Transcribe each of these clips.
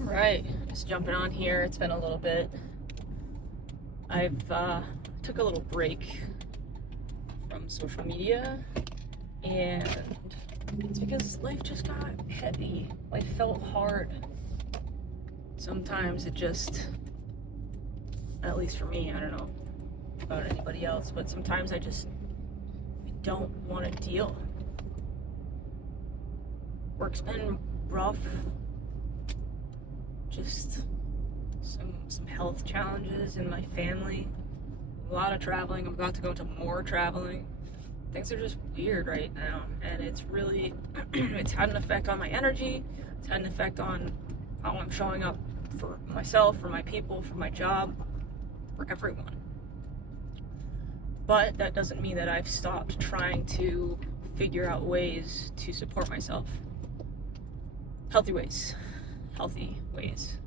Right, just jumping on here. It's been a little bit. I've took a little break from social media, and it's because life just got heavy. Life felt hard. Sometimes it just, at least for me, I don't know about anybody else, but sometimes I don't want to deal. Work's been rough. Just some health challenges in my family. A lot of traveling. I'm about to go into more traveling. Things are just weird right now, and it's really it's had an effect on my energy. It's had an effect on how I'm showing up for myself, for my people, for my job, for everyone. But that doesn't mean that I've stopped trying to figure out ways to support myself. Healthy ways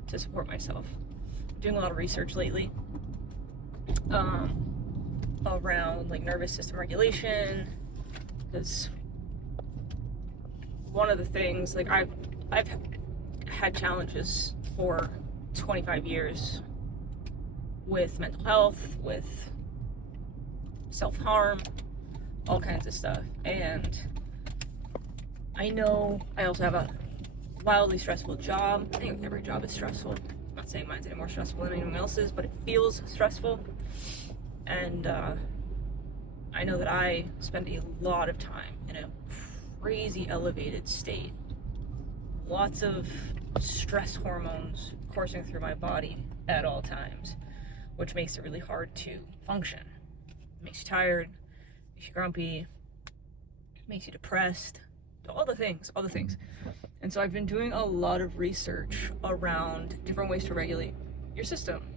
to support myself. I'm doing a lot of research lately around like nervous system regulation, because one of the things, like I've had challenges for 25 years with mental health, with self-harm, all kinds of stuff, and I know I also have a wildly stressful job. I think every job is stressful. I'm not saying mine's any more stressful than anyone else's, but it feels stressful. And I know that I spend a lot of time in a crazy elevated state. Lots of stress hormones coursing through my body at all times, which makes it really hard to function. It makes you tired, makes you grumpy, makes you depressed, all the things. And so I've been doing a lot of research around different ways to regulate your system.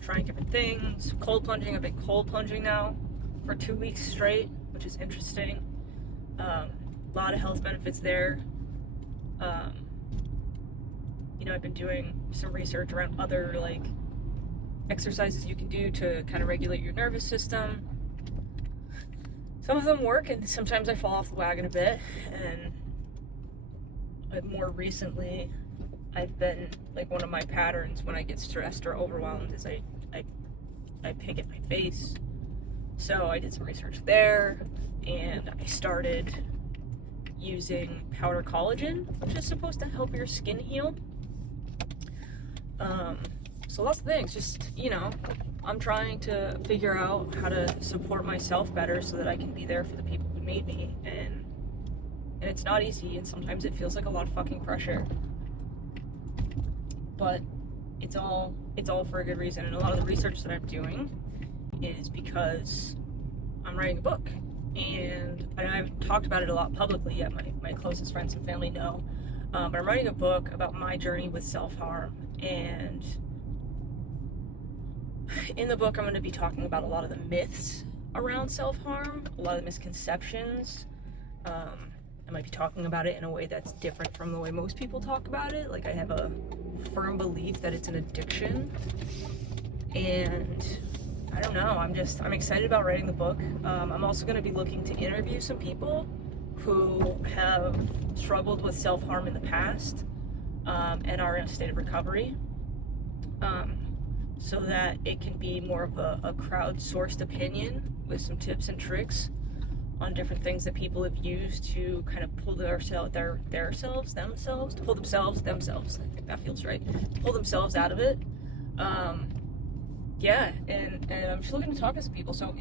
Trying different things. Cold plunging. I've been cold plunging now for 2 weeks straight, which is interesting. A lot of health benefits there. I've been doing some research around other like exercises you can do to kind of regulate your nervous system. Some of them work, and sometimes I fall off the wagon a bit. And more recently, I've been like, one of my patterns when I get stressed or overwhelmed is I pick at my face. So I did some research there, and I started using powder collagen, which is supposed to help your skin heal. So lots of things. Just, I'm trying to figure out how to support myself better so that I can be there for the people who made me. And it's not easy, and sometimes it feels like a lot of fucking pressure. But it's all for a good reason. And a lot of the research that I'm doing is because I'm writing a book. And I've talked about it a lot publicly, yet my closest friends and family know. But I'm writing a book about my journey with self-harm. And in the book, I'm going to be talking about a lot of the myths around self-harm, a lot of the misconceptions. I might be talking about it in a way that's different from the way most people talk about it. Like, I have a firm belief that it's an addiction. And I don't know, I'm excited about writing the book. I'm also going to be looking to interview some people who have struggled with self-harm in the past, and are in a state of recovery, so that it can be more of a crowdsourced opinion with some tips and tricks on different things that people have used to kind of pull themselves, to pull themselves, I think that feels right, to pull themselves out of it. Yeah, and I'm just looking to talk to some people. So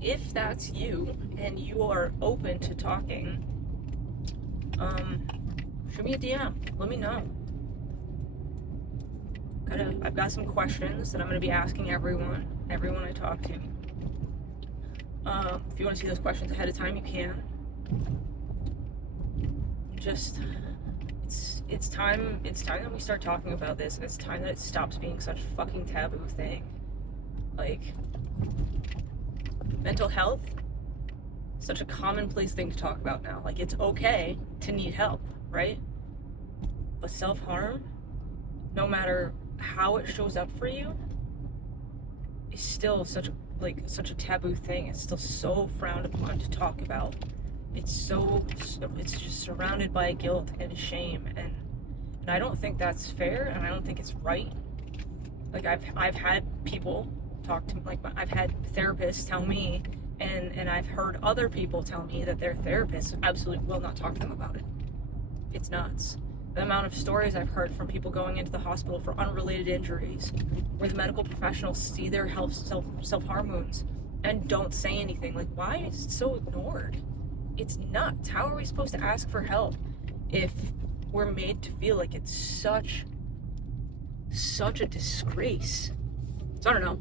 if that's you and you are open to talking, shoot me a DM. Let me know. I've got some questions that I'm going to be asking everyone I talk to. If you want to see those questions ahead of time, you can. Just, it's time that we start talking about this, and it's time that it stops being such a fucking taboo thing. Like, mental health, such a commonplace thing to talk about now. Like, it's okay to need help, right? But self-harm, no matter how it shows up for you, is still such a taboo thing. It's still so frowned upon to talk about. It's just surrounded by guilt and shame, and I don't think that's fair, and I don't think it's right. Like I've had people talk to me, like I've had therapists tell me, and I've heard other people tell me that their therapists absolutely will not talk to them about it. It's nuts. The amount of stories I've heard from people going into the hospital for unrelated injuries, where the medical professionals see their self-harm wounds and don't say anything. Like, why is it so ignored? It's nuts. How are we supposed to ask for help if we're made to feel like it's such a disgrace? So I don't know.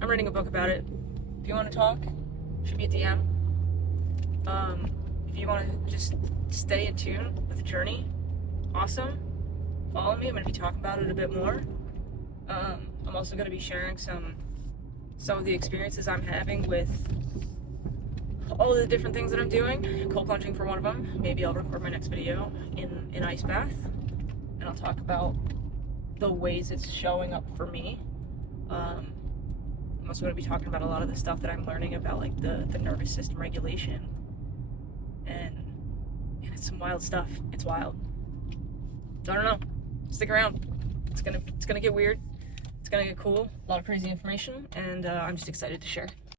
I'm reading a book about it. If you want to talk, shoot me a DM. If you want to just stay in tune with the journey, awesome. Follow me. I'm going to be talking about it a bit more. I'm also going to be sharing some of the experiences I'm having with all of the different things that I'm doing. Cold plunging for one of them. Maybe I'll record my next video in an ice bath, and I'll talk about the ways it's showing up for me. I'm also going to be talking about a lot of the stuff that I'm learning about, like the nervous system regulation, and it's some wild stuff. It's wild. So I don't know. Stick around. It's gonna get weird. It's gonna get cool. A lot of crazy information, and I'm just excited to share.